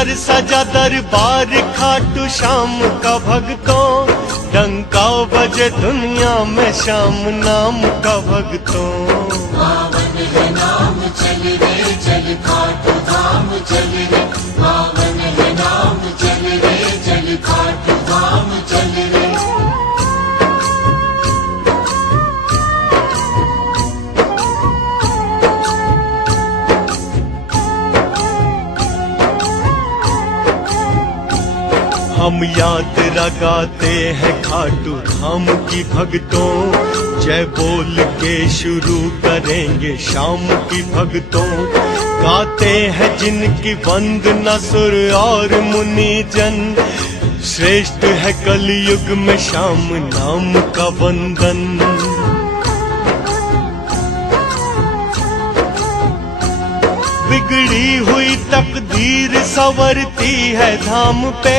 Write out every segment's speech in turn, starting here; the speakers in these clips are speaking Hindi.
सुंदर सजा दरबार खाटू श्याम का भक्तों, डंका बजे दुनिया में श्याम नाम का भक्तों। पावन है नाम चल रे चल खाटू धाम चल रे, पावन है नाम चल रे चल खाटू धाम चल रे। हम याद लगाते हैं खाटू धाम की भक्तों, जय बोल के शुरू करेंगे शाम की भक्तों। गाते हैं जिनकी वंदना सुर और मुनि जन, श्रेष्ठ है कलयुग में श्याम नाम का वंदन। बिगड़ी हुई तकदीर संवरती है धाम पे,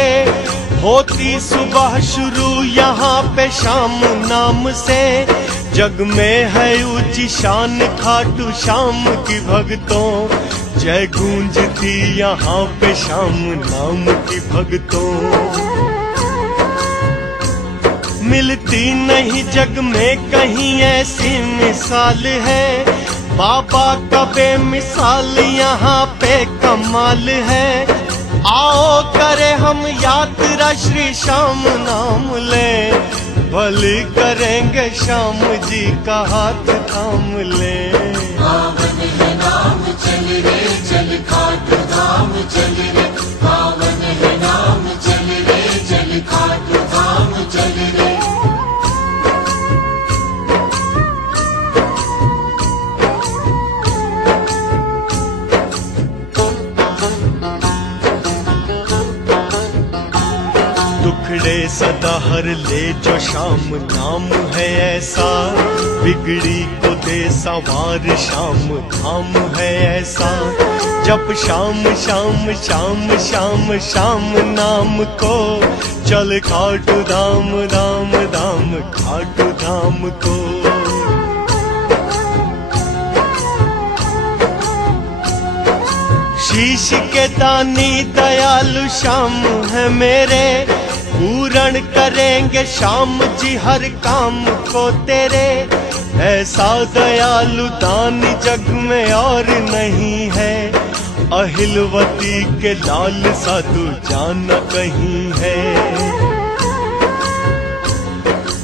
होती सुबह शुरू यहाँ पे शाम नाम से। जग में है ऊंची शान खाटू श्याम की भक्तों, जय गूंजती यहाँ पे श्याम नाम की भक्तों। मिलती नहीं जग में कहीं ऐसी मिसाल है, बाबा का बेमिसाल यहाँ पे कमाल है। आओ करे हम यात्रा श्री श्याम नाम ले, भली करेंगे श्याम जी का हाथ थाम ले। पावन है नाम चल रे चल खाटू धाम चल रे, पावन है नाम चल रे चल खाटू धाम चल रे। दुखड़े सदा हर ले जो श्याम नाम है ऐसा, बिगड़ी को दे सवार श्याम धाम है ऐसा। जब श्याम श्याम श्याम श्याम श्याम नाम को, चल खाटू धाम धाम धाम खाटू धाम को। शीश के दानी दयालु श्याम है मेरे, पूर्ण करेंगे श्याम जी हर काम को तेरे। ऐसा दयालु दान जग में और नहीं है, अहिलवती के लाल साधु जाना कहीं है।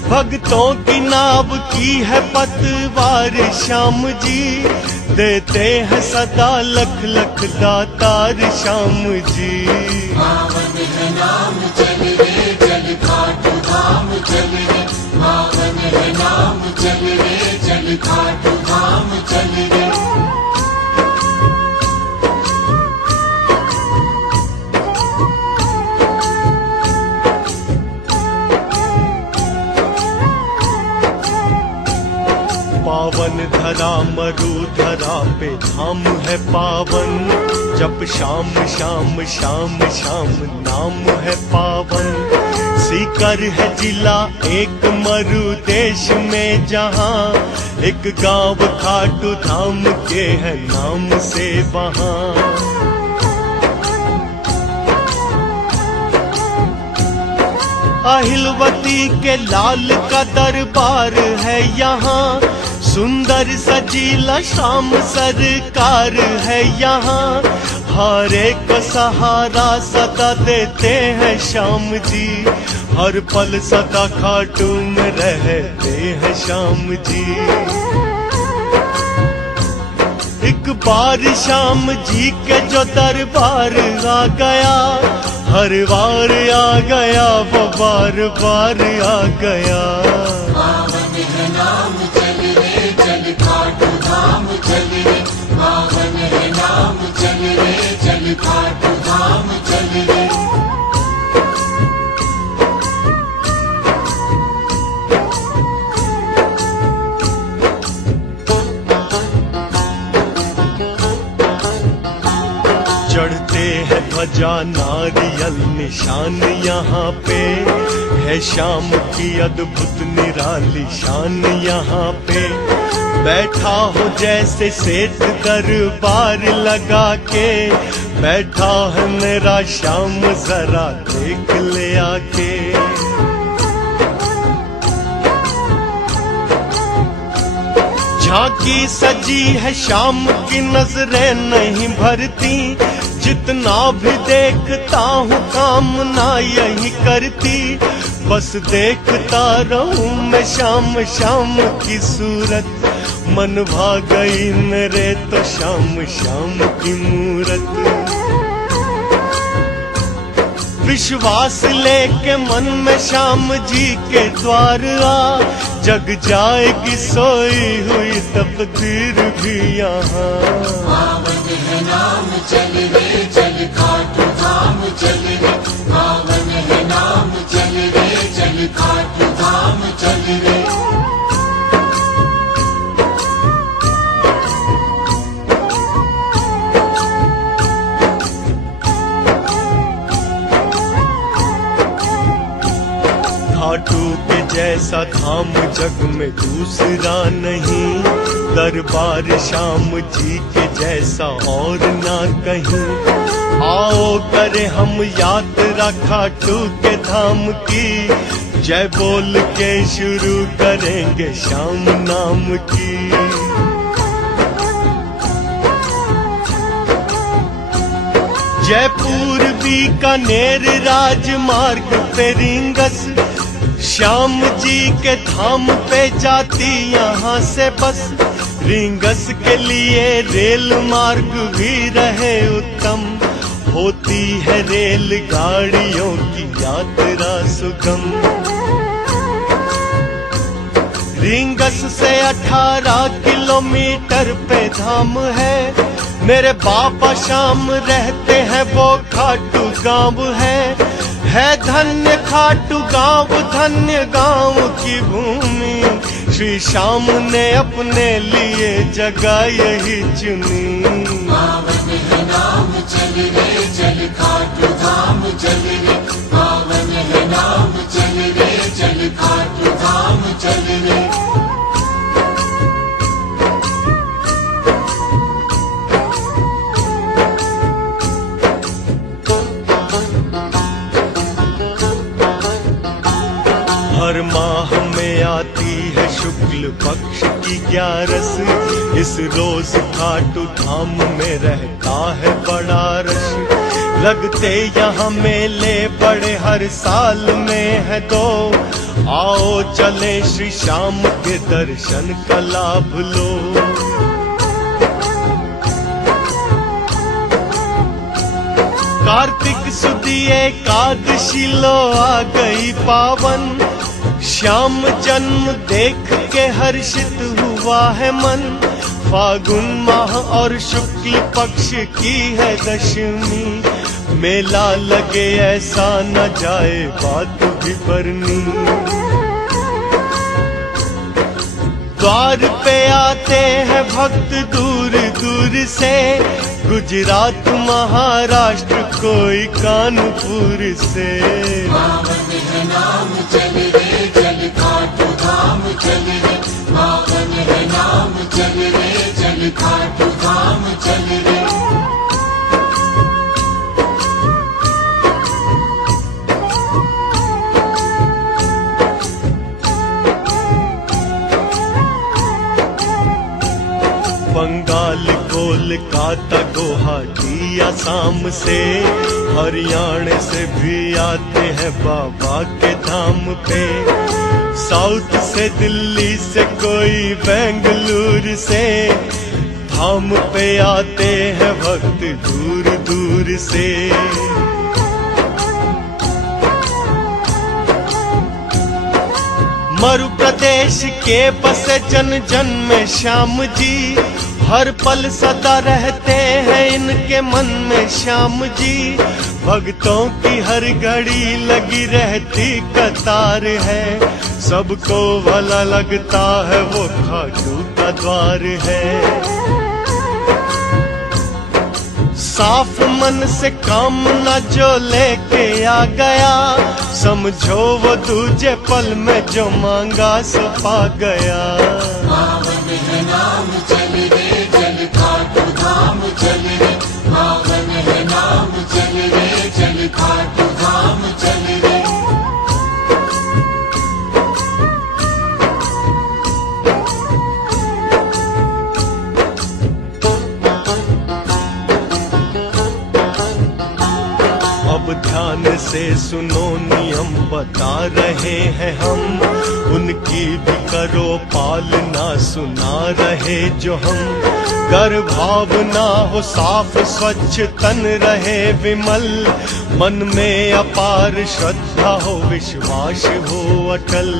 भक्तों की नाव की है पतवार श्याम जी, देते हैं सदा लख लख दातार श्याम जी। पावन है नाम चल रे चल खाटू धाम चल रे, पावन है नाम चल रे चल खाटू धाम चल रे। पावन धरा मरु धरा पे धाम है पावन, जब श्याम श्याम श्याम श्याम नाम है पावन। सीकर है जिला एक मरु देश में जहाँ, एक गांव खाटू धाम के है नाम से वहाँ। अहिलवती के लाल का दरबार है यहाँ, सुंदर सजीला श्याम सरकार है यहाँ। हर एक सहारा सदा देते हैं श्याम जी, हर पल सदा खाटू में रहते हैं श्याम जी। एक बार श्याम जी के जो दरबार आ गया, हर बार आ गया वो बार बार आ गया। पावन है नाम चल रे चल खाटू धाम चल रे, पावन है नाम चल रे चल खाटू धाम चल रे। चढ़ते हैं ध्वजा नारियल निशान यहाँ पे, है श्याम की अद्भुत निराली शान यहाँ पे। बैठा हो जैसे सेठ दरबार लगा के, बैठा है मेरा श्याम जरा देख ले आके। झांकी सजी है शाम की नजरें नहीं भरती, जितना भी देखता हूँ कामना यही करती। बस देखता रहूं मैं शाम शाम की सूरत, मन भाग गई मेरे तो शाम शाम की मूरत। विश्वास लेके मन में श्याम जी के द्वार आ, जग जाएगी सोई हुई तकदीर भी यहाँ। पावन है नाम चल रे चल खाटू धाम चल रे, पावन है नाम चल रे चल खाटू धाम चल रे। खाटू के जैसा धाम जग में दूसरा नहीं, दरबार श्याम जी के जैसा और ना कहीं। आओ करे हम यात्रा खाटू के धाम की, जय बोल के शुरू करेंगे श्याम नाम की। जयपुर बीकानेर राजमार्ग पे रिंगस, श्याम जी के धाम पे जाती यहाँ से बस। रिंगस के लिए रेल मार्ग भी रहे उत्तम, होती है रेल गाड़ियों की यात्रा सुगम। रिंगस से 18 किलोमीटर पे धाम है, मेरे बाबा श्याम रहते हैं वो खाटू गांव है धन्य खाटू गांव, धन्य गांव की भूमि। श्री श्याम ने अपने लिए जगह यही चुनी। पावन है नाम चल रे चल खाटू धाम चल रे, पावन है नाम चल रे चल खाटू धाम चल रे। हर माह में आती है शुक्ल पक्ष की 11, इस रोज खाटू धाम में रहता है बड़ा रश। लगते यहाँ मेले बड़े हर साल में है दो, आओ चले श्री श्याम के दर्शन का लाभ लो। कार्तिक सुदी एकादशी लो आ गई पावन, श्याम जन्म देख के हर्षित हुआ है मन। फागुन माह और शुक्ल पक्ष की है दशमी, मेला लगे ऐसा न जाए बात भी बरनी। द्वार पे आते हैं भक्त दूर दूर से, गुजरात महाराष्ट्र कोई कानपुर से। पावन है नाम चल रे चल खाटू धाम चल रे, पावन है नाम चल रे चल खाटू धाम चल रे। बंगाल कोलकाता गुवाहाटी असम से, हरियाणा से भी आते हैं बाबा के धाम पे। साउथ से दिल्ली से कोई बेंगलुरु से, धाम पे आते हैं भक्त दूर दूर से। मरु प्रदेश के बसे जन जन में श्याम जी, हर पल सदा रहते हैं इनके मन में श्याम जी। भक्तों की हर घड़ी लगी रहती कतार है, सबको भला लगता है वो खाटू का द्वार है। साफ मन से कामना जो लेके आ गया, समझो वो दूजे पल में जो मांगा सो पा गया। पावन है नाम चल रे चल खाटू धाम चल रे, पावन है से सुनो नियम बता रहे हैं हम, उनकी भी करो पालना सुना रहे जो हम। कर भावना हो साफ स्वच्छ तन रहे विमल, मन में अपार श्रद्धा हो विश्वास हो अटल।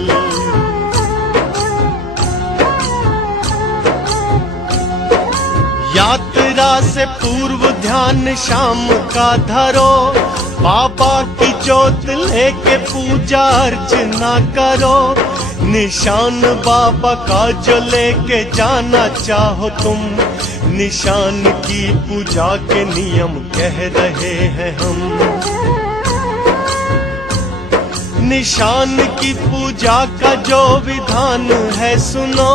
यात्रा से पूर्व ध्यान शाम का धरो, बाबा की जोत लेके पूजा अर्चना करो। निशान बाबा का जो लेके जाना चाहो तुम, निशान की पूजा के नियम कह रहे हैं हम। निशान की पूजा का जो विधान है सुनो,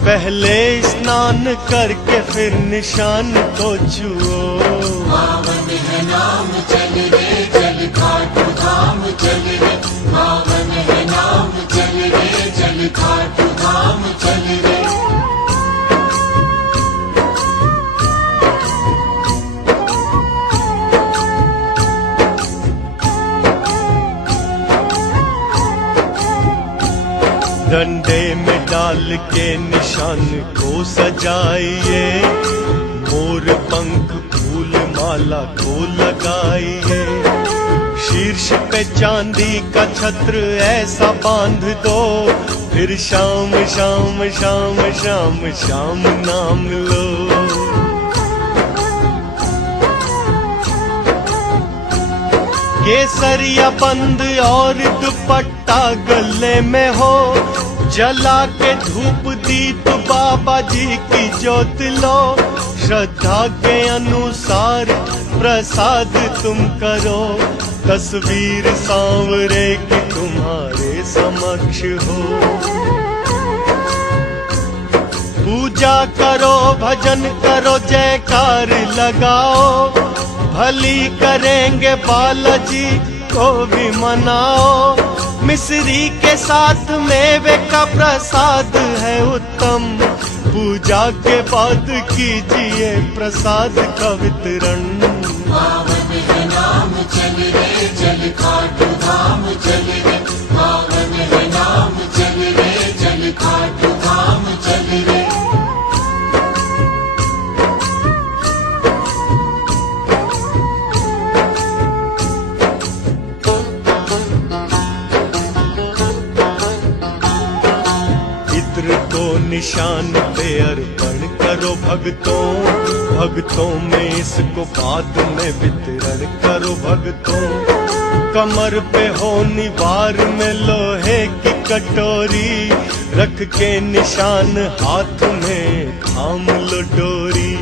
पहले स्नान करके फिर निशान को छुओ। पावन है नाम चल रे चल खाटू धाम चल रे, पावन है नाम चल रे चल खाटू धाम चल रे। डंडे में डाल के निशान को सजाइए, मोर पंख फूल माला को लगाइए। शीर्ष पे चांदी का छत्र ऐसा बांध दो, फिर शाम शाम शाम शाम शाम नाम लो। केसरिया बंद और दुपट्टा गले में हो, जला के धूप दीप बाबा जी की ज्योत लो। श्रद्धा के अनुसार प्रसाद तुम करो, तस्वीर सांवरे की तुम्हारे समक्ष हो। पूजा करो भजन करो जयकार लगाओ, भली करेंगे बालाजी को भी मनाओ। मिश्री के साथ मेवे का प्रसाद है उत्तम, पूजा के बाद कीजिए प्रसाद का वितरण। पावन है नाम चल रे चल खाटू धाम चल रे, पावन है नाम चल रे चल खाटू धाम चल रे। निशान पे अर्पण करो भक्तों, भक्तों में इसको बाद में वितरण करो भक्तों। कमर पे हो निवार में लोहे की कटोरी, रख के निशान हाथ में थाम लो डोरी।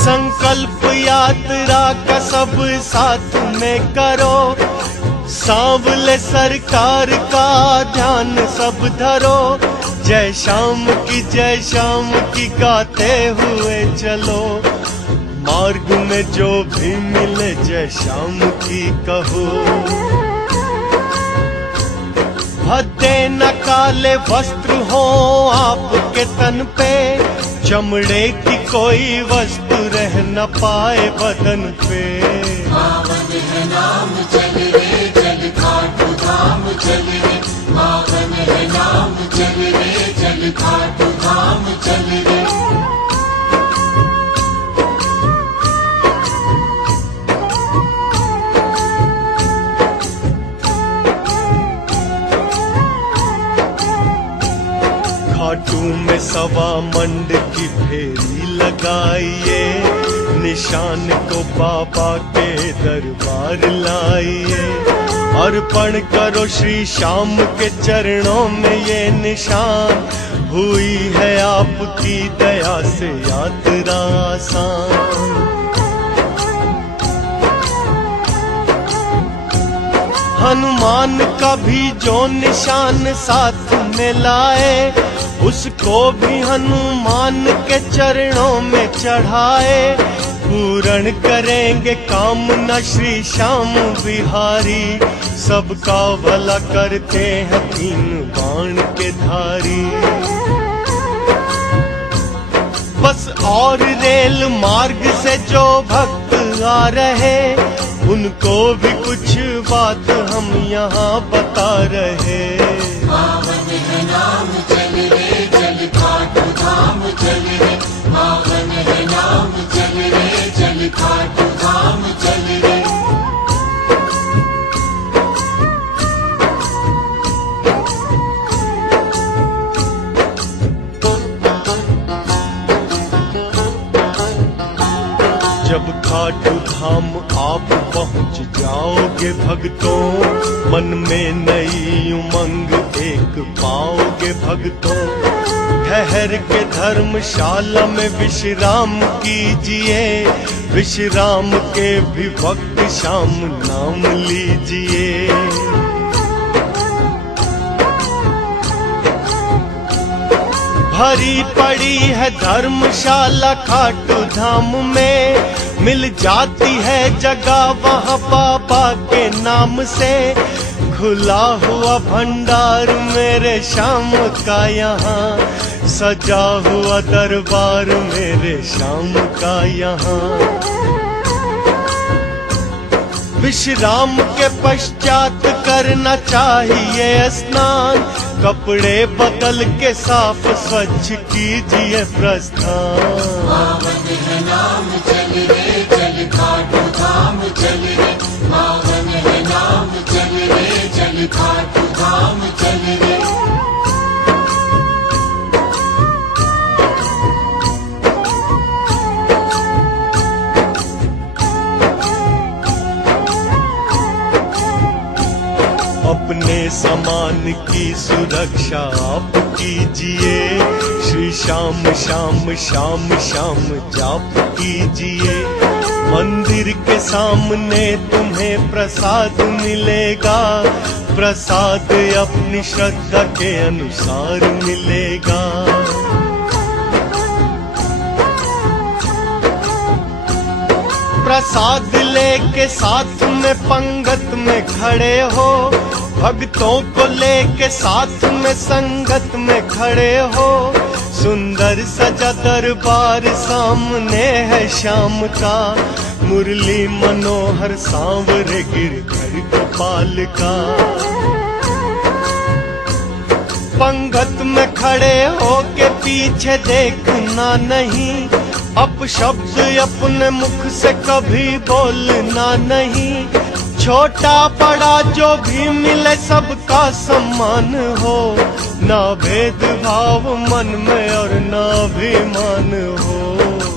संकल्प यात्रा का सब साथ में करो, सांवले सरकार का ध्यान सब धरो। जय श्याम की गाते हुए चलो, मार्ग में जो भी मिले जय श्याम की कहो। भद्दे न काले वस्त्र हो आपके तन पे, चमड़े की कोई वस्तु रह न पाए बदन पे। पावन है नाम चल रे चल खाटू धाम चल रे, पावन है नाम चल रे चल खाटू धाम चल रे। खाटू में सवा मंड की फेरी लगाइए, निशान को बाबा के दरबार लाइए। अर्पण करो श्री श्याम के चरणों में ये निशान, हुई है आपकी दया से यात्रा आसान। हनुमान का भी जो निशान साथ में लाए, उसको भी हनुमान के चरणों में चढ़ाए। पूर्ण करेंगे कामना श्री श्याम बिहारी, सबका भला करते हैं तीन बाण के धारी। बस और और रेल मार्ग से जो भक्त आ रहे, उनको भी कुछ बात हम यहाँ बता रहे। पावन है नाम चल रे चल खाटू धाम चल रे, पावन है नाम चल रे चल खाटू धाम चल रे। जब खाटू धाम आप पहुँच जाओगे भक्तों, मन में नई उमंग एक पाओगे भक्तों। ठहर के धर्मशाला में विश्राम कीजिए, विश्राम के भी वक्त शाम नाम लीजिए। भरी पड़ी है धर्मशाला खाटू धाम में, मिल जाती है जगह वहाँ बाबा के नाम से। खुला हुआ भंडार मेरे श्याम का यहाँ, सजा हुआ दरबार मेरे श्याम का यहाँ। विश्राम के पश्चात करना चाहिए स्नान, कपड़े बदल के साफ स्वच्छ कीजिए प्रस्थान। पावन है नाम चल रे चल खाटू धाम चल रे, पावन है नाम चल रे चल खाटू धाम चल रे। अपने सामान की सुरक्षा आप कीजिए, श्री श्याम श्याम श्याम श्याम जाप कीजिए। मंदिर के सामने तुम्हें प्रसाद मिलेगा, प्रसाद अपनी श्रद्धा के अनुसार मिलेगा। प्रसाद लेके साथ में पंगत में खड़े हो, भक्तों को लेके साथ में संगत में खड़े हो। सुंदर सजा दरबार सामने है श्याम का, मुरली मनोहर सांवरे गिरधर गोपाल का। पंगत में खड़े हो के पीछे देखना नहीं, अपशब्द अपने मुख से कभी बोलना नहीं। छोटा बड़ा जो भी मिले सबका सम्मान हो, ना भेदभाव मन में और ना अभिमान हो।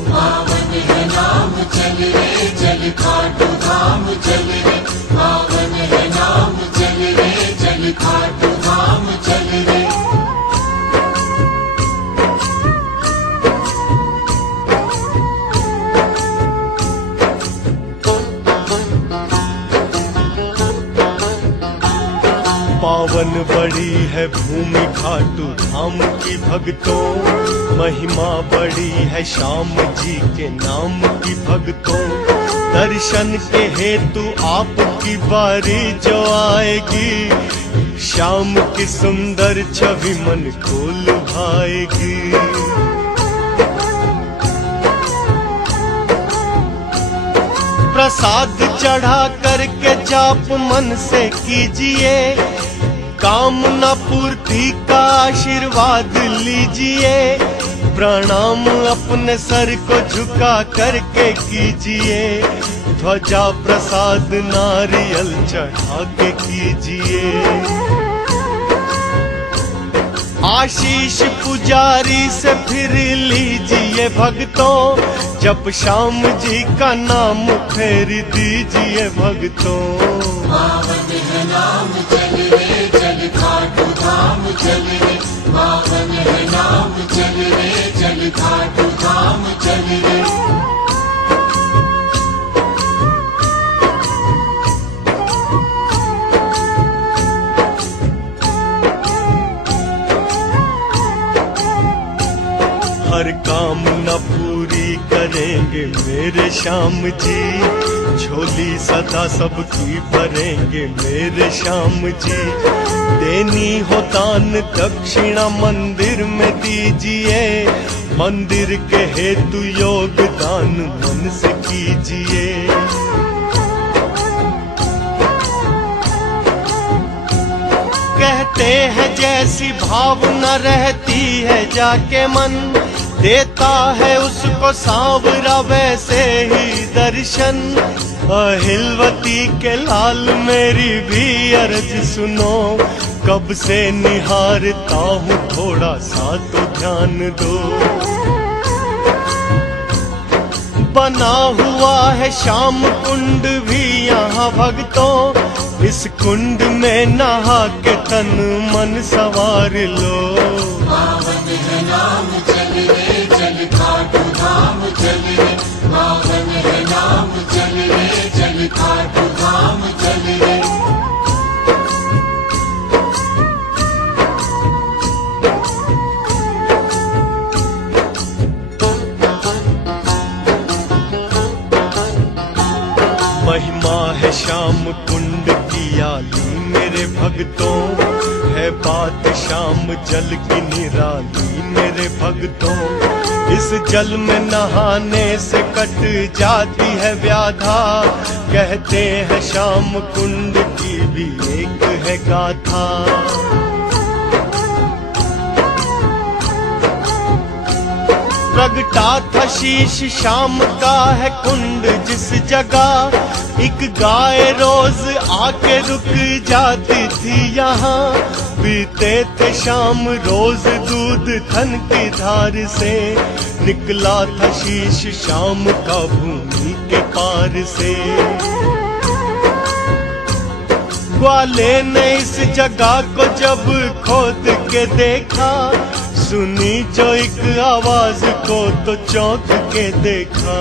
पावन है नाम चल रे चल खाटू धाम चल रे, पावन है नाम चल रे चल खाटू धाम चल रे। पावन बड़ी है भूमि खाटू धाम की भक्तों, महिमा बड़ी है श्याम जी के नाम की भक्तों। दर्शन के हेतु आपकी बारी जो आएगी, श्याम की सुंदर छवि मन को लुभाएगी। प्रसाद चढ़ा करके जाप मन से कीजिए, कामना पूर्ति का आशीर्वाद लीजिए। प्रणाम अपने सर को झुका करके कीजिए, ध्वजा प्रसाद नारियल चढ़ा के कीजिए। आशीष पुजारी से फिर लीजिए भक्तों, जब श्याम जी का नाम फेर दीजिए भक्तों। पावन है नाम चल रे चल खाटू धाम चल रे, पावन है नाम चल रे चल खाटू धाम चल रे। हर कामना पूरी करेंगे मेरे श्याम जी, झोली सदा सबकी भरेंगे मेरे श्याम जी। देनी हो दान दक्षिणा मंदिर में दीजिए, मंदिर के हेतु योगदान मन से कीजिए। कहते हैं जैसी भावना रहती है जाके मन, देता है उसको सांवरा वैसे ही दर्शन। अहिलवती के लाल मेरी भी अर्ज सुनो, कब से निहारता हूँ थोड़ा सा तो ध्यान दो। बना हुआ है श्याम कुंड भी यहाँ भक्तों, इस कुंड में नहा के तन मन सवार लो। पावन है नाम चल रे चल खाटू धाम चल रे, पावन है नाम चल रे चल खाटू धाम चल रे। महिमा है श्याम कुंड की आली मेरे भक्तों, है बात श्याम जल की निराली मेरे भक्तों। इस जल में नहाने से कट जाती है व्याधा, कहते हैं श्याम कुंड की भी एक है गाथा। प्रगटा था शीश श्याम का है कुंड जिस जगह, एक गाय रोज आके रुक जाती थी यहाँ। पीते थे शाम रोज दूध थन की धार से, निकला था शीश श्याम का भूमि के पार से। ग्वाले ने इस जगह को जब खोद के देखा, सुनी जो एक आवाज को तो चौंक के देखा।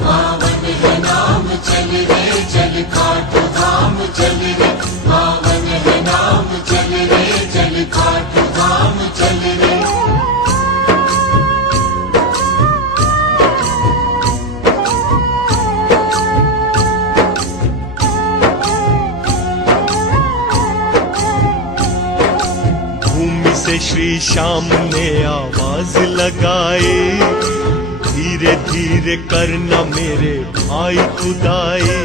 पावन है नाम चल रे चल खाटू धाम चल रे, पावन है नाम चल रे चल खाटू धाम चल रे। भूमि से श्री श्याम ने आवाज लगाई, धीरे धीरे करना मेरे भाई खुदाई।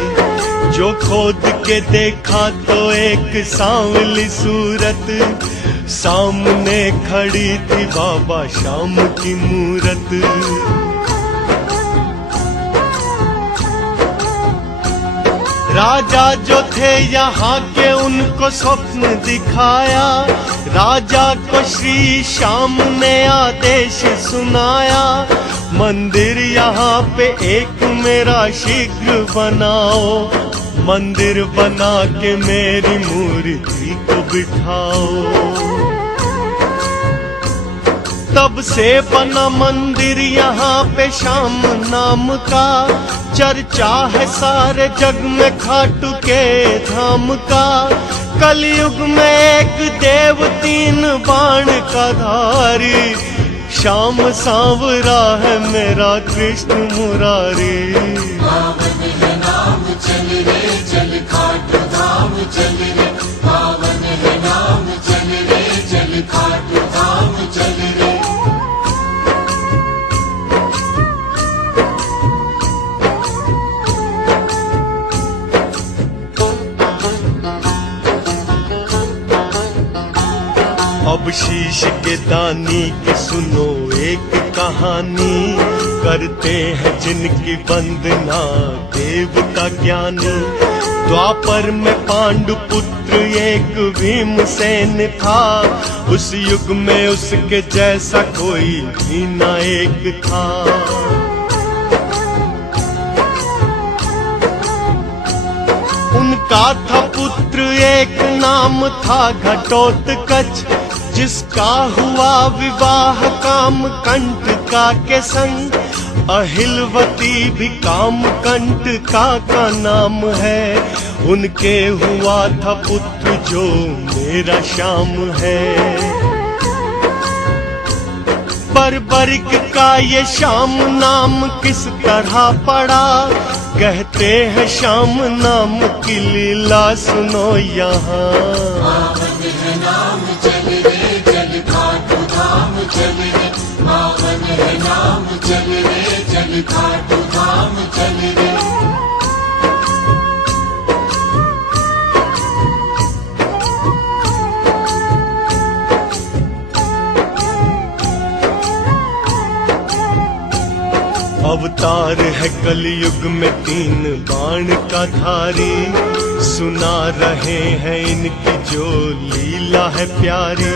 जो खोद के देखा तो एक सांवली सूरत, सामने खड़ी थी बाबा श्याम की मूरत। राजा जो थे यहाँ के उनको स्वप्न दिखाया, राजा को श्री श्याम ने आदेश सुनाया। मंदिर यहाँ पे एक मेरा शीघ्र बनाओ, मंदिर बना के मेरी मूर्ति को बिठाओ। तब से बना मंदिर यहाँ पे श्याम नाम का, चर्चा है सारे जग में खाटू के धाम का। कलयुग में एक देव तीन बाण का धारी, श्याम सांवरा है मेरा कृष्ण मुरारी। पावन है नाम चल रे चल खाटू धाम चल रे, पावन है नाम चल रे चल खाटू धाम चल रे। अब शीश के दानी की सुनो एक कहानी, करते हैं जिनकी वंदना देवता ज्ञानी। द्वापर में पांडु पुत्र एक भीमसेन था, उस युग में उसके जैसा कोई भी न एक था। उनका था पुत्र एक नाम था घटोत्कच, जिसका हुआ विवाह काम कंटका के संग। अहिलवती भी काम कंटका का नाम है, उनके हुआ था पुत्र जो मेरा श्याम है। बर्बरिक का ये श्याम नाम किस तरह पड़ा, कहते हैं श्याम नाम की लीला सुनो यहाँ। पावन है नाम चल रे चल खाटू धाम चल रे, पावन है अवतार है कलयुग में 3 बाण का धारी, सुना रहे हैं इनकी जो लीला है प्यारी।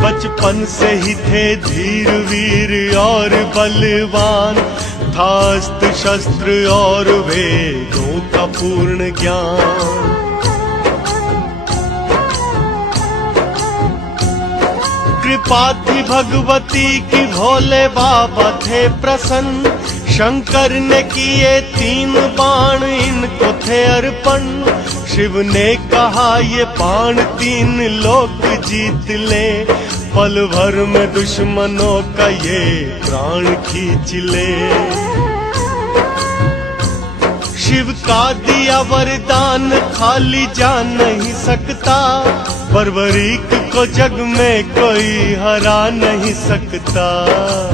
बचपन से ही थे धीर वीर और बलवान, था अस्त्र शस्त्र और वेदों का पूर्ण ज्ञान। कृपा थी भगवती की भोले बाबा थे प्रसन्न, शंकर ने किए 3 बाण इनको थे अर्पण। शिव ने कहा ये बाण 3 लोक जीत ले, पल भर में दुश्मनों का ये प्राण खींच ले। शिव का दिया वरदान खाली जा नहीं सकता, बर्बरीक को जग में कोई हरा नहीं सकता।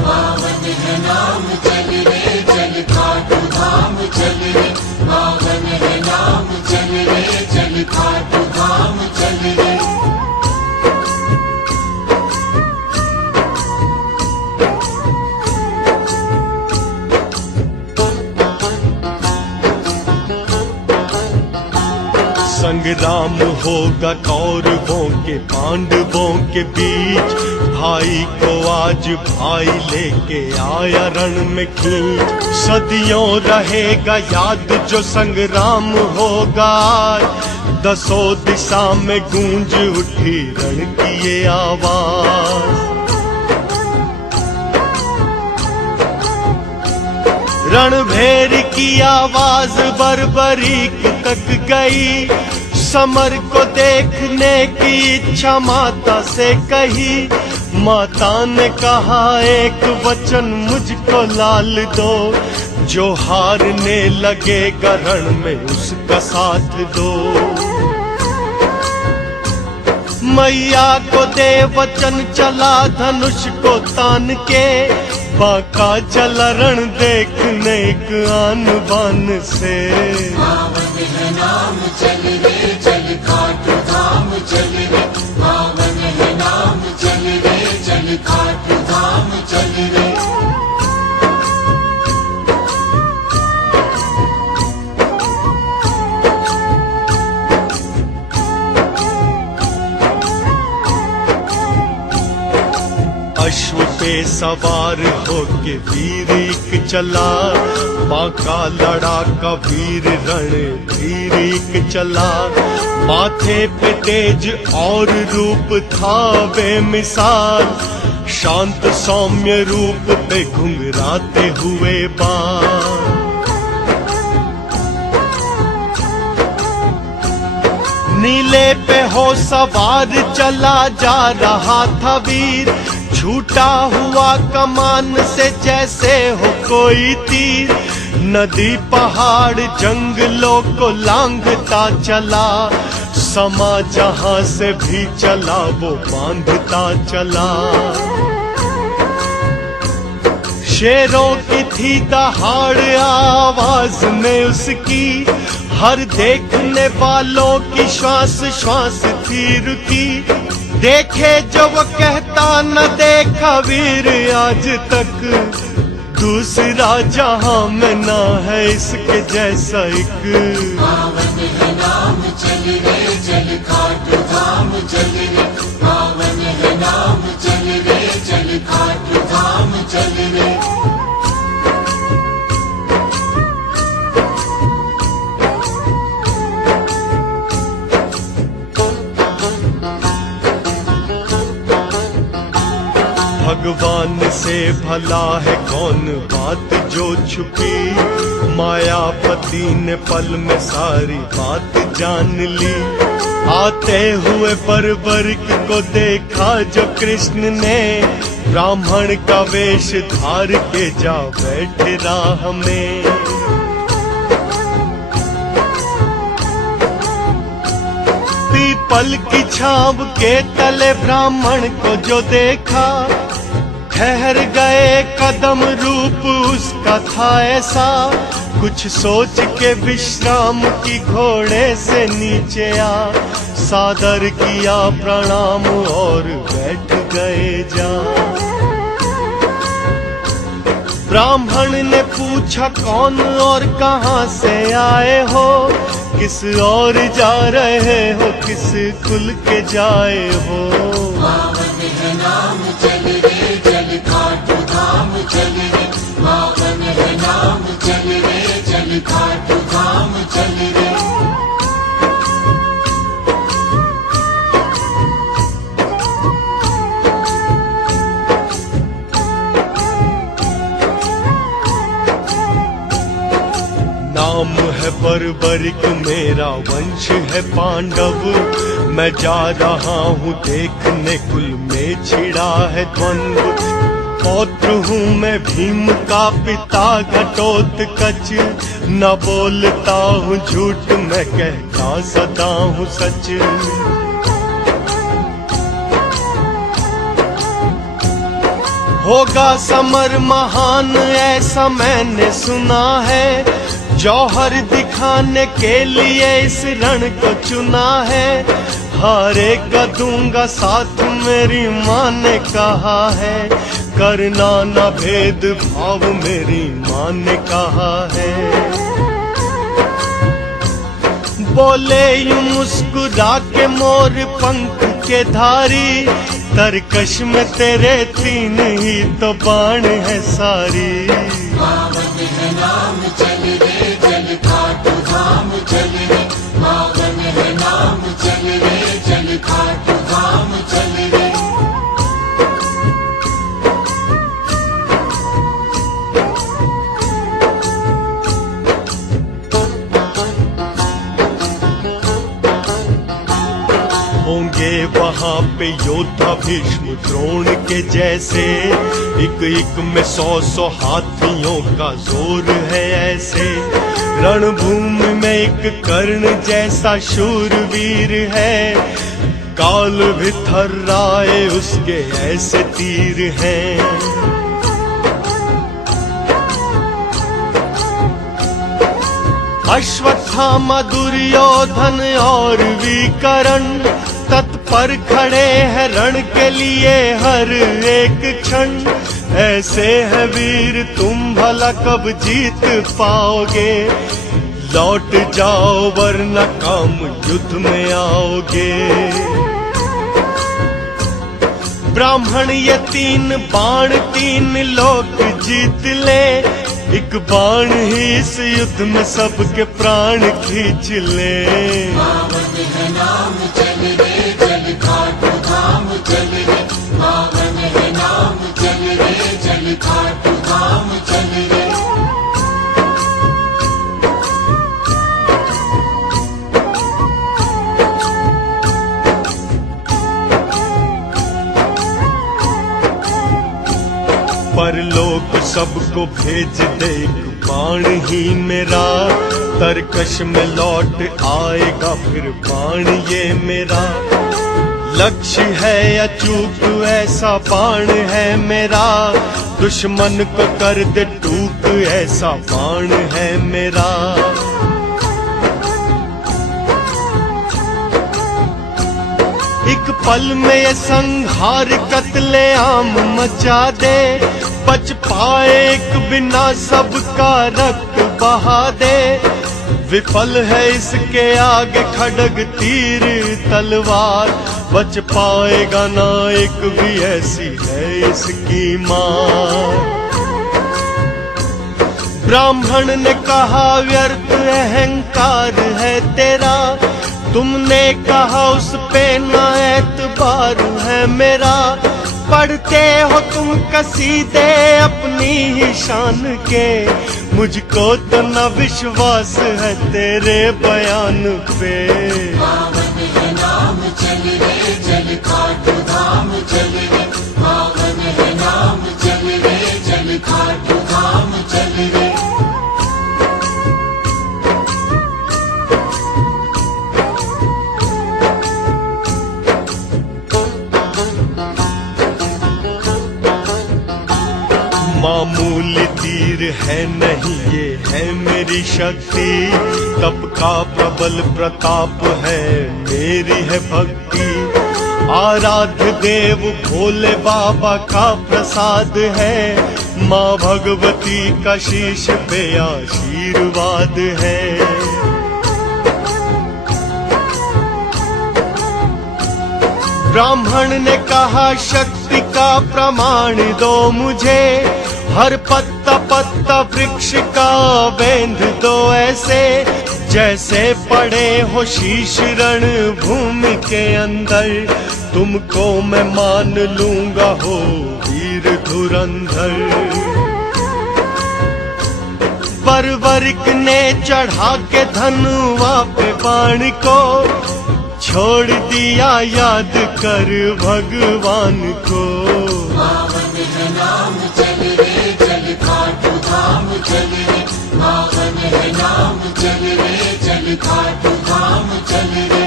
पावन है नाम चल रे चल खाटू धाम चल रे, पावन है नाम चल रे चल खाटू धाम चल रे। संग्राम होगा कौरवों के पांडवों के बीच, भाई को आज भाई लेके आया रण में खींच। सदियों रहेगा याद जो संग्राम होगा आज, 10 दिशा में गूंज उठी रण की ये आवाज। रणभेर की आवाज बर्बरीक तक गई, समर को देखने की इच्छा माता से कही। माता ने कहा एक वचन मुझको लाल दो, जो हारने लगेगा रण में उसका साथ दो। मैया को दे वचन चला धनुष को तान के, बाका चला रण देखने एक आन बान से। पावन है नाम चल रे चल खाटू धाम चल रे, पावन है नाम चल रे चल खाटू धाम चल रे। अश्व पे सवार होके वीर एक चला, बांका लड़ाका वीर रण धीर एक चला। माथे पे तेज और रूप था बेमिसाल, शांत सौम्य रूप पे घुंघराते हुए बाल। नीले पे हो सवार चला जा रहा था वीर, छूटा हुआ कमान से जैसे हो कोई तीर। नदी पहाड़ जंगलों को लांघता चला, समा जहां से भी चला वो बांधता चला। शेरों की थी दहाड़ आवाज में उसकी, हर देखने वालों की श्वास श्वास थी रुकी। देखे जो वो कहता न देखा वीर आज तक, दूसरा जहां में ना है इसके जैसा एक। पावन है नाम चल रे चल खाटू धाम चल रे, पावन है नाम चल रे चल खाटू धाम चल रे। भगवान से भला है कौन बात जो छुपी, मायापति ने पल में सारी बात जान ली। आते हुए बर्बरीक को देखा जो कृष्ण ने, ब्राह्मण का वेश धार के जा बैठे राह में। पीपल की छांव के तले ब्राह्मण को जो देखा, ठहर गए कदम रूप उसका था ऐसा। कुछ सोच के विश्राम की घोड़े से नीचे आ, सादर किया प्रणाम और बैठ गए जा। ब्राह्मण ने पूछा कौन और कहाँ से आए हो, किस और जा रहे हो, किस कुल के जाए हो। पावन है नाम चल रे चल खाटू धाम चल रे, पावन है नाम चल रे चल खाटू धाम चल रे। नाम है बर्बरिक मेरा वंश है पांडव, मैं जा रहा हूँ देखने कुल में छिड़ा है द्वंद्व। पौत्र हूँ मैं भीम का पिता घटोत्कच, न बोलता हूँ झूठ मैं कहता सदा हूँ सच। होगा समर महान ऐसा मैंने सुना है, जौहर दिखाने के लिए इस रण को चुना है। हारे का दूंगा साथ मेरी माँ ने कहा है, करना न भेद भाव मेरी माँ ने कहा है। बोले यूं मुस्कुरा के मोर पंख के धारी, तरकश में तेरे तीन ही तो बाण है सारी। पावन है नाम चल रे चल खाटू धाम चल रे, पावन है नाम चल रे चल खाटू धाम चल रे। होंगे वहाँ पे योद्धा भीष्म द्रोण के जैसे, एक एक में 100-100 हाथियों का जोर है ऐसे। रणभूमि में एक कर्ण जैसा शूरवीर है, काल भी थर्राए उसके ऐसे तीर हैं। अश्वत्थामा दुर्योधन और विकर्ण तत्पर खड़े हैं रण के लिए हर एक क्षण। ऐसे है वीर तुम भला कब जीत पाओगे, लौट जाओ वरना काम युद्ध में आओगे। ब्राह्मण ये 3 बाण 3 लोक जीत ले, एक बाण ही इस युद्ध में सबके प्राण खींच ले। पावन है नाम चल रे चल खाटू धाम चल रे, पावन है नाम चल रे चल खाटू धाम चल रे। परलोक सबको भेज दे एक बाण ही मेरा, तरकश में लौट आएगा फिर बाण ये मेरा। लक्ष्य है अचूक ऐसा बाण है मेरा, दुश्मन को कर दे टूक ऐसा बाण है मेरा। एक पल में ये संहार कत्लेआम मचा दे, बच पाए एक बिना सबका रक्त बहा दे। विफल है इसके आगे खड्ग तीर तलवार, बच पाएगा ना एक भी ऐसी है इसकी मार। ब्राह्मण ने कहा व्यर्थ अहंकार है तेरा, तुमने कहा उस पे ना एतबार है मेरा। पढ़ते हो तुम कसीदे अपनी ही शान के, मुझको तो न विश्वास है तेरे बयान पे। पावन है नाम चल रे चल खाटू धाम चल रे, पावन है नाम चल रे चल खाटू धाम चल रे। मामूली तीर है नहीं ये है मेरी शक्ति, तप का प्रबल प्रताप है मेरी है भक्ति। आराध्य देव भोले बाबा का प्रसाद है, माँ भगवती का शीश पे आशीर्वाद है। ब्राह्मण ने कहा शक्ति का प्रमाण दो मुझे, हर पत्ता पत्ता वृक्ष का बेंध दो ऐसे, जैसे पड़े हो शीश रण भूमि के अंदर, तुमको मैं मान लूंगा हो वीर धुरंधर। बर्बरिक ने चढ़ा के धनुआ पे बाण को, छोड़ दिया याद कर भगवान को। पावन है नाम चल रे चल खाटू धाम चल रे, पावन है नाम चल रे चल खाटू धाम चल रे।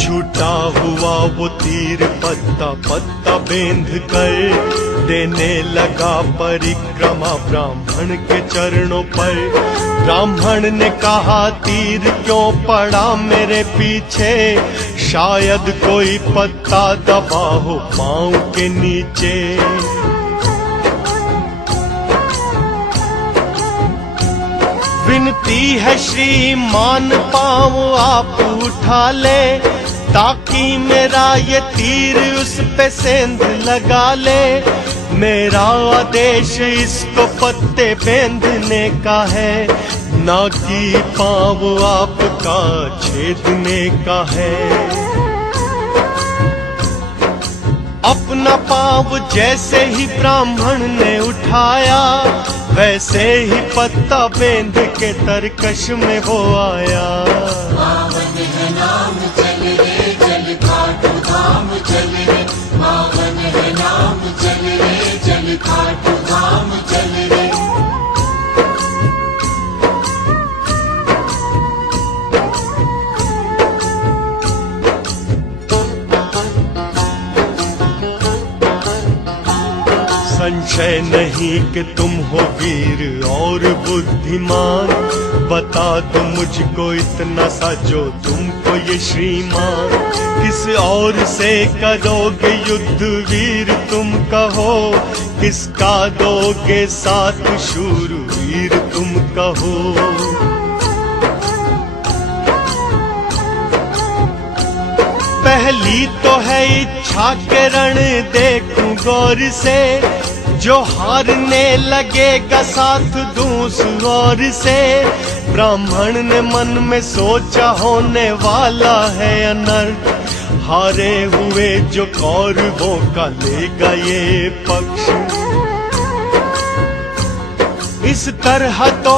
छूटा हुआ वो तीर पत्ता पत्ता बेंध कर, देने लगा परिक्रमा ब्राह्मण के चरणों पर। ब्राह्मण ने कहा तीर क्यों पड़ा मेरे पीछे, शायद कोई पत्ता दबा हो पांव के नीचे। विनती है श्रीमान पांव आप उठा ले, ताकि मेरा ये तीर उस पे सेंध लगा ले। मेरा आदेश इसको पत्ते बेंधने का है, ना कि पांव आपका छेदने का है। अपना पांव जैसे ही ब्राह्मण ने उठाया, वैसे ही पत्ता बेंध के तरकश में वो आया। पावन है नाम चल रे चल खाटू धाम चल रे, पावन है नाम चल रे चल खाटू धाम चल रे। संशय नहीं कि तुम हो वीर और बुद्धिमान, बता दो मुझको इतना सा जो तुमको ये श्रीमान। किस और से करोगे युद्ध वीर तुम कहो, किसका दोगे साथ शूर वीर तुम कहो। पहली तो है इच्छा के रण देखूं गौर से, जो हारने लगेगा साथ दूस और से। ब्राह्मण ने मन में सोचा होने वाला है अनर्थ, हारे हुए जो कौरवों का लेगा ये पक्ष। इस तरह तो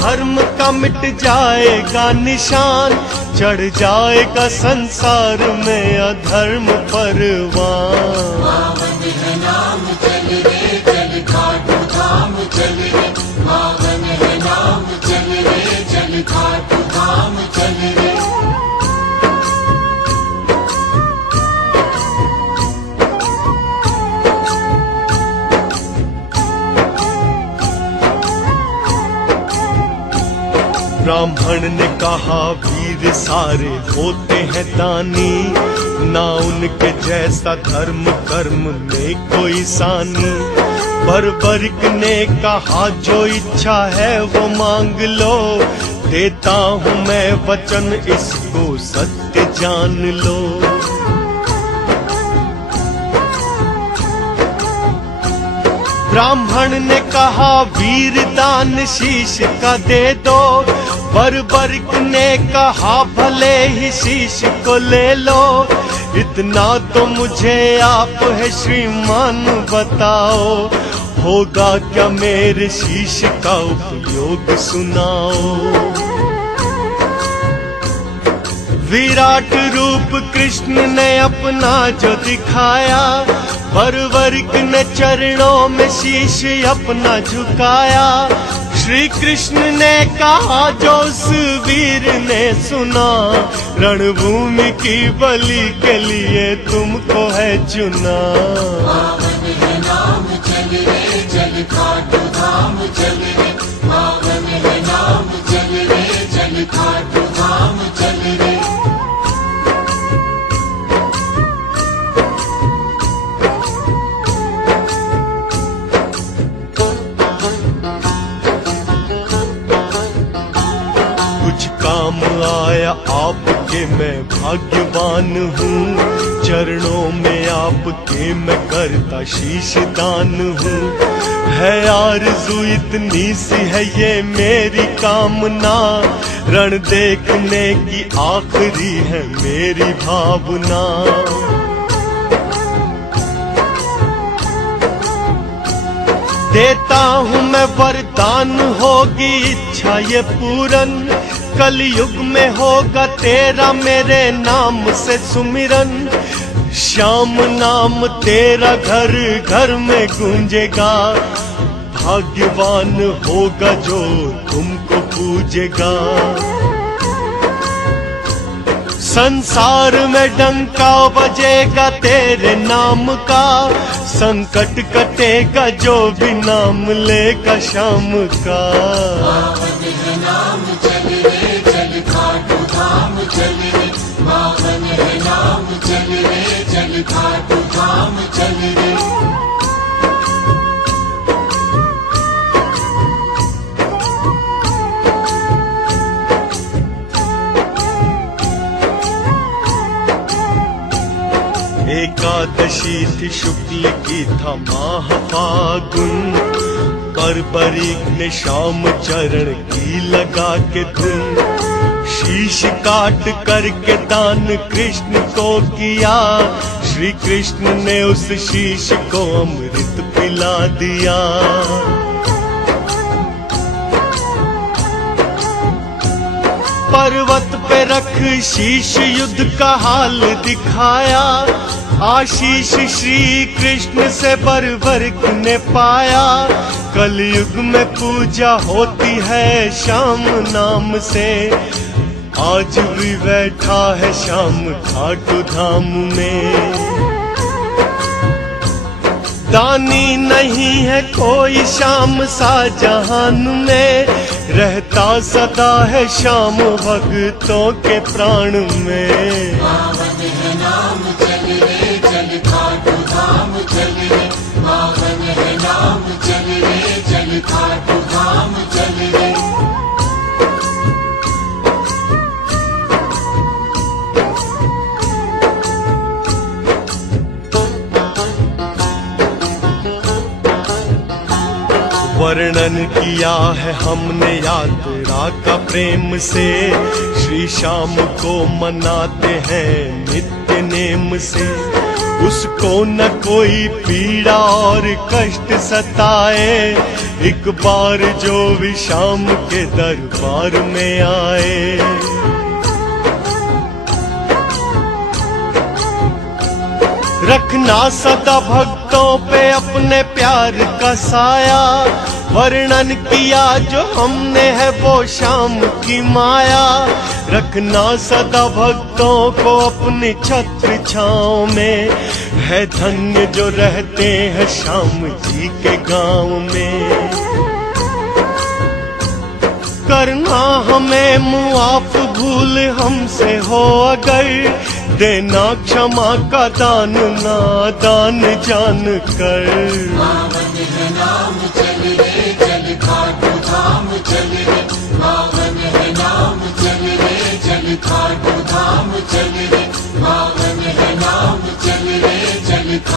धर्म का मिट जाएगा निशान, चढ़ जाएगा संसार में अधर्म परवान। पावन है नाम चल रे चल खाटू धाम चल रे, पावन है नाम चल रे चल खाटू धाम चल रे। ब्राह्मण ने कहा वीर सारे होते हैं दानी, ना उनके जैसा धर्म कर्म में कोई सानी। बर्बरिक ने कहा जो इच्छा है वो मांग लो, देता हूँ मैं वचन इसको सत्य जान लो। ब्राह्मण ने कहा वीर दान शीश का दे दो, बर्बरिक ने कहा भले ही शीश को ले लो। इतना तो मुझे आप है श्रीमान बताओ, होगा क्या मेरे शीश का उपयोग सुनाओ। विराट रूप कृष्ण ने अपना जो दिखाया, बर्बरिक ने चरणों में शीश अपना झुकाया। श्री कृष्ण ने कहा जो उस वीर ने सुना, रणभूमि की बलि के लिए तुमको है चुना। पावन है नाम चल खाटू धाम चल रे, पावन है नाम चल रे, चल खाटू धाम चल रे। कुछ काम आया आपके मैं भाग्यवान हूँ, चरणों में आपके मैं करता शीश दान हूँ। है आरज़ू इतनी सी है ये मेरी कामना, रण देखने की आखिरी है मेरी भावना। देता हूँ मैं वरदान, होगी इच्छा ये पूरन, कलयुग में होगा तेरा मेरे नाम से सुमिरन। श्याम नाम तेरा घर घर में गूंजेगा, भाग्यवान होगा जो तुमको पूजेगा। संसार में डंका बजेगा तेरे नाम का, संकट कटेगा जो भी नाम लेगा श्याम का। पावन है नाम चल रे, चल खाटू धाम चल रे, पावन है नाम चल रे, चल खाटू धाम चल रे। एकादशी थी शुक्ल की था माह फागुन, बर्बरीक ने श्याम चरण की लगा के धुन। शीश काट करके दान कृष्ण को किया, श्री कृष्ण ने उस शीश को अमृत पिला दिया। पर्वत पे रख शीश युद्ध का हाल दिखाया, आशीष श्री कृष्ण से बर्बरीक ने पाया। कलयुग में पूजा होती है श्याम नाम से, आज भी बैठा है श्याम खाटू धाम में। दानी नहीं है कोई श्याम सा जहान में, रहता सदा है श्याम भक्तों के प्राण में। पावन है नाम चल रे, चल खाटू धाम चल रे, पावन है नाम चल रे, चल खाटू धाम चल रे। वर्णन किया है हमने यात्रा का प्रेम से, श्री श्याम को मनाते हैं नित्य नेम से। उसको न कोई पीड़ा और कष्ट सताए, एक बार जो भी श्याम के दरबार में आए। रखना सदा भक्तों पे अपने प्यार का साया, वर्णन किया जो हमने है वो श्याम की माया। रखना सदा भक्तों को अपनी छत्र छाँव में, है धन्य जो रहते हैं श्याम जी के गांव में। करना हमें मुआफ भूल हमसे हो अगर, देना क्षमा का दान नादान जान कर। पावन है नाम चल रे, चल खाटू